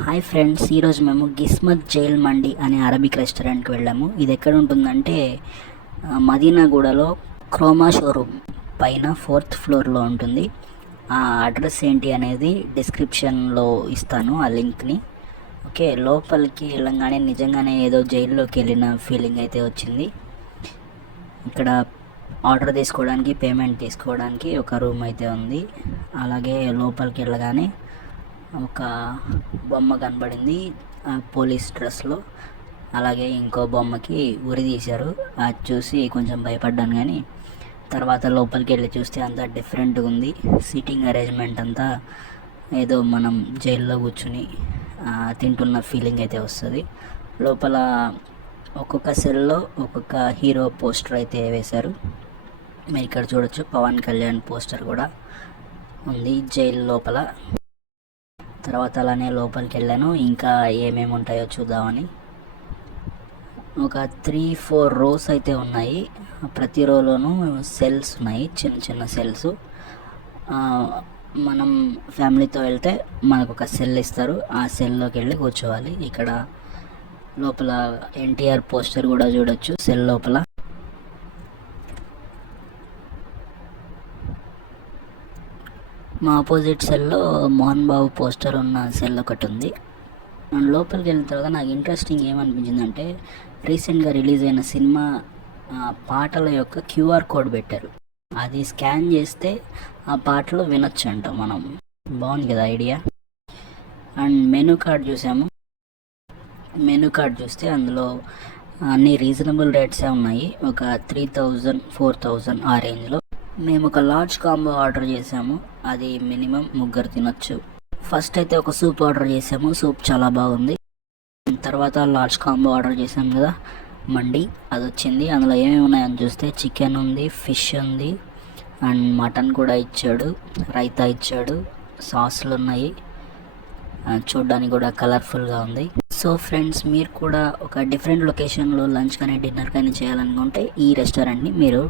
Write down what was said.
Hi friends, ఈరోజు మేము గిస్మత్ jail మండి అనే అరబిక్ రెస్టారెంట్కి వెళ్ళాము. ఇది ఎక్కడ ఉంటుందంటే మదీనాగూడలో క్రోమా షోరూమ్ పైన 4th ఫ్లోర్లో ఉంటుంది. ఆ అడ్రస్ ఏంటి అనేది డిస్క్రిప్షన్లో ఇస్తాను, ఆ లింక్ని. ఓకే, లోపలికి వెళ్ళంగానే నిజంగానే ఏదో జైల్లోకి వెళ్ళిన ఫీలింగ్ అయితే వచ్చింది. ఇక్కడ ఆర్డర్ తీసుకోవడానికి, పేమెంట్ తీసుకోవడానికి ఒక రూమ్ అయితే ఉంది. అలాగే లోపలికి వెళ్ళగానే ఒక బొమ్మ కనబడింది పోలీస్ డ్రెస్లో. అలాగే ఇంకో బొమ్మకి ఉరి తీశారు. అది చూసి కొంచెం భయపడ్డాను, కానీ తర్వాత లోపలికి వెళ్ళి చూస్తే అంతా డిఫరెంట్గా ఉంది. సీటింగ్ అరేంజ్మెంట్ అంతా ఏదో మనం జైల్లో కూర్చుని తింటున్న ఫీలింగ్ అయితే వస్తుంది. లోపల ఒక్కొక్క సెల్లో ఒక్కొక్క హీరో పోస్టర్ అయితే వేశారు. మీరు ఇక్కడ చూడొచ్చు, పవన్ కళ్యాణ్ పోస్టర్ కూడా ఉంది జైలు లోపల. తర్వాత అలానే లోపలికి వెళ్ళాను, ఇంకా ఏమేమి ఉంటాయో చూద్దామని. ఒక 3-4 రోస్ అయితే ఉన్నాయి. ప్రతి రోలోనూ సెల్స్ ఉన్నాయి, చిన్న చిన్న సెల్స్. మనం ఫ్యామిలీతో వెళ్తే మనకు ఒక సెల్ ఇస్తారు, ఆ సెల్లోకి వెళ్ళి కూర్చోవాలి. ఇక్కడ లోపల ఎన్టీఆర్ పోస్టర్ కూడా చూడొచ్చు సెల్ లోపల. మా ఆపోజిట్ సెల్లో మోహన్ బాబు పోస్టర్ ఉన్న సెల్ ఒకటి ఉంది. మనం లోపలికి వెళ్ళిన తర్వాత నాకు ఇంట్రెస్టింగ్ ఏమనిపించిందంటే, రీసెంట్గా రిలీజ్ అయిన సినిమా పాటల యొక్క QR కోడ్ పెట్టారు. అది స్కాన్ చేస్తే ఆ పాటలు వినొచ్చు అంట మనం. బాగుంది కదా ఐడియా. అండ్ మెనూ కార్డ్ చూసాము. మెనూ కార్డ్ చూస్తే అందులో అన్ని రీజనబుల్ రేట్సే ఉన్నాయి. ఒక 3000, 4000 ఆ రేంజ్లో. మేము ఒక లార్జ్ కాంబో ఆర్డర్ చేసాము. అది మినిమం 3 తినొచ్చు. ఫస్ట్ అయితే ఒక సూప్ ఆర్డర్ చేసాము, సూప్ చాలా బాగుంది. తర్వాత లార్జ్ కాంబో ఆర్డర్ చేసాము కదా, మండి, అది వచ్చింది. అందులో ఏమేమి ఉన్నాయని చూస్తే చికెన్ ఉంది, ఫిష్ ఉంది, అండ్ మటన్ కూడా ఇచ్చాడు, రైతా ఇచ్చాడు, సాస్లు ఉన్నాయి. చూడ్డానికి కూడా కలర్ఫుల్గా ఉంది. సో ఫ్రెండ్స్, మీరు కూడా ఒక డిఫరెంట్ లొకేషన్లో లంచ్ కానీ డిన్నర్ కానీ చేయాలనుకుంటే ఈ రెస్టారెంట్ని మీరు